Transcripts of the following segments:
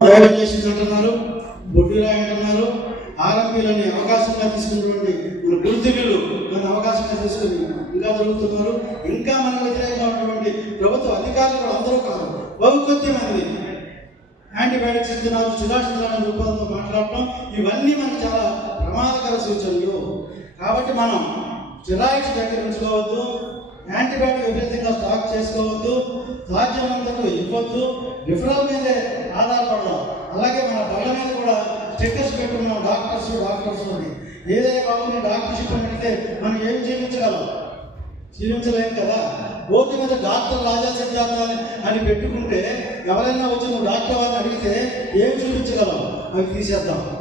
దైవం చేసింది అంటున్నారు బొడ్డు అనే ఆర్ఎంపీలని అవకాశంగా తీసుకున్నటువంటి మన గుర్తికులు మన అవకాశంగా తీసుకుని ఇంకా జరుగుతున్నారు. ఇంకా మనకు వ్యతిరేకంగా ఉన్నటువంటి ప్రభుత్వ అధికారులు అందరూ కాదు. బహుకృత్యమైనది. యాంటీబయాటిక్స్ ఇస్తున్నారు సుధాషితులను రూపంలో మాట్లాడటం ఇవన్నీ మనకు చాలా ప్రమాదకర సూచనలు. కాబట్టి మనం చిరాయిక్స్ దగ్గర ఉంచుకోవద్దు యాంటీబయాటిక్ విపరీతంగా స్టాక్ చేసుకోవద్దు సాధ్యమైనంతకు ఇవ్వద్దు రిఫరల్ మీదే అలాగే మన బళ్ళ మీద కూడా చెక్కర్స్ పెట్టుకున్నాం డాక్టర్స్ డాక్టర్స్ అని ఏదైనా బాగుంది డాక్టర్షిప్ అని పెడితే మనం ఏం జీవించగలం? జీవించలేం కదా? బోర్డు మీద డాక్టర్ రాజా సిద్ధార్థ అని అని పెట్టుకుంటే ఎవరైనా వచ్చి నువ్వు డాక్టర్ వారిని అడిగితే ఏం చూపించగలం? అవి తీసేద్దాం.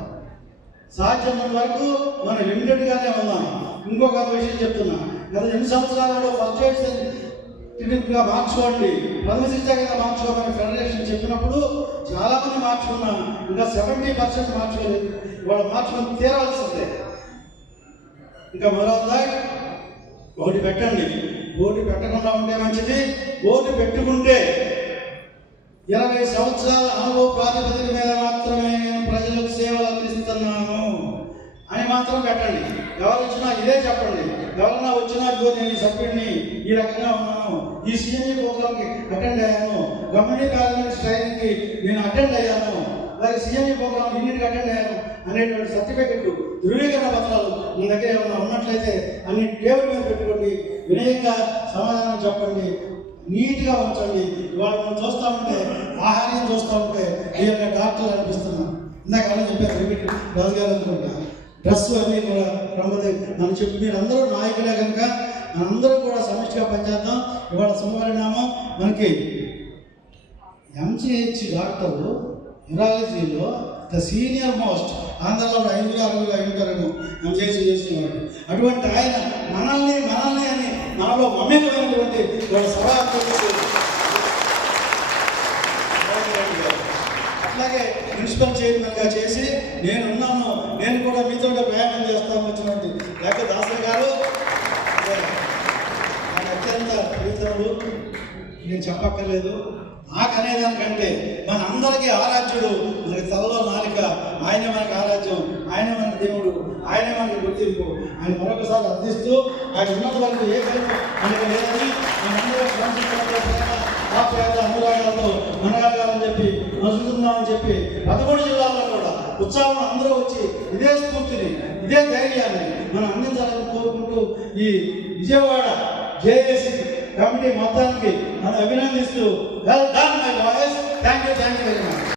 సాధ్యమైన వరకు మనం లిమిటెడ్గానే ఉన్నాం. ఇంకొక విషయం చెప్తున్నా. గత ఎన్ని సంవత్సరాలలో ఫస్ట్ ఎయిడ్ క్లినిక్గా మార్చుకోండి. ప్రథమ శిక్షగా మార్చుకోమని ఫెడరేషన్ చెప్పినప్పుడు చాలా మంది ఇంకా సెవెంటీ పర్సెంట్ మార్చుకోలేదు. వాళ్ళు మార్చుకొని తీరాల్సిందే. ఇంకా మరొక ఒకటి పెట్టండి. ఓటు పెట్టకుండా ఉంటే మంచిది. ఓటు పెట్టుకుంటే ఇరవై సంవత్సరాల అనుభవ ప్రాతిపదిక మీద మాత్రమే నేను ప్రజలకు సేవలు అందిస్తున్నాను అని మాత్రం పెట్టండి. ఎవరు వచ్చినా ఇదే చెప్పండి. ఎవరన్నా వచ్చినా ఇదిగో నేను ఈ సభ్యుడిని ఈ రకంగా ఉన్నాను. ఈ సీఎంఈ ప్రోగ్రామ్కి అటెండ్ అయ్యాను. గవర్నమెంట్ కాలేజ్ ట్రైనింగ్కి నేను అటెండ్ అయ్యాను. అలాగే సీఎంఈ ప్రోగ్రామ్ ఇన్నిటికి అటెండ్ అయ్యాను? అనేటువంటి సర్టిఫికెట్లు ధృవీకరణ పత్రాలు మీ దగ్గర ఏమైనా ఉన్నట్లయితే అన్ని టేబుల్ మీద పెట్టుకోండి. వినయంగా సమాధానం చెప్పండి. నీట్గా ఉంచండి. ఇవాళ మనం చూస్తూ ఉంటే ఆహార్యం చూస్తూ ఉంటే ఈ యొక్క డాక్టర్లు అనిపిస్తున్నాం. ఇందాక అలా చెప్పారు రిపీట్ రాజుగారు అనుకుంటా. డ్రెస్ అన్నీ కూడా ప్రమోదే మనం చెప్పి మీరు అందరూ నాయకులే కనుక పనిచేద్దాం. ఇవాళ సుమపరిణామం మనకి ఎంసీహెచ్ డాక్టర్ న్యూరాలజీలో ద సీనియర్ మోస్ట్ ఆంధ్రలో ఐదుగురు అరుగురు ఐదుగురు ఎంసీహెచ్ చేస్తున్నారు. అటువంటి ఆయన మనల్ని మనల్ని అని మనలో మమేకమైనటువంటి ఒక సభా అట్లాగే ప్రిన్సిపల్ చైర్మన్గా చేసి నేను ఉన్నాను నేను కూడా మీతో ప్రయాణం చేస్తాను వచ్చినట్టు. లేకపోతే అత్యంత నేను చెప్పక్కర్లేదు. నాకు అనేదానికంటే మన అందరికీ ఆరాధ్యుడు మనకి తలలో నాలిక ఆయన మనకి ఆరాధ్యం ఆయన మనకి దేవుడు ఆయనే మనకి గుర్తింపు. ఆయన మరొకసారి అర్థిస్తూ ఆయన ఉన్నత వరకు ఏ కలుపు మనకి లేదని మనందరూ ఆప్యాయత అనురాగాలతో మనగాలని చెప్పి మసులుతున్నామని చెప్పి పదమూడు జిల్లాల్లో కూడా ఉత్సాహం అందరూ వచ్చి ఇదే స్ఫూర్తిని ఇదే ధైర్యాన్ని మనం అందించాలని కోరుకుంటూ ఈ విజయవాడ జేఏసీ కమిటీ మొత్తానికి మనం అభినందిస్తూ well done my boys thank you thank you very much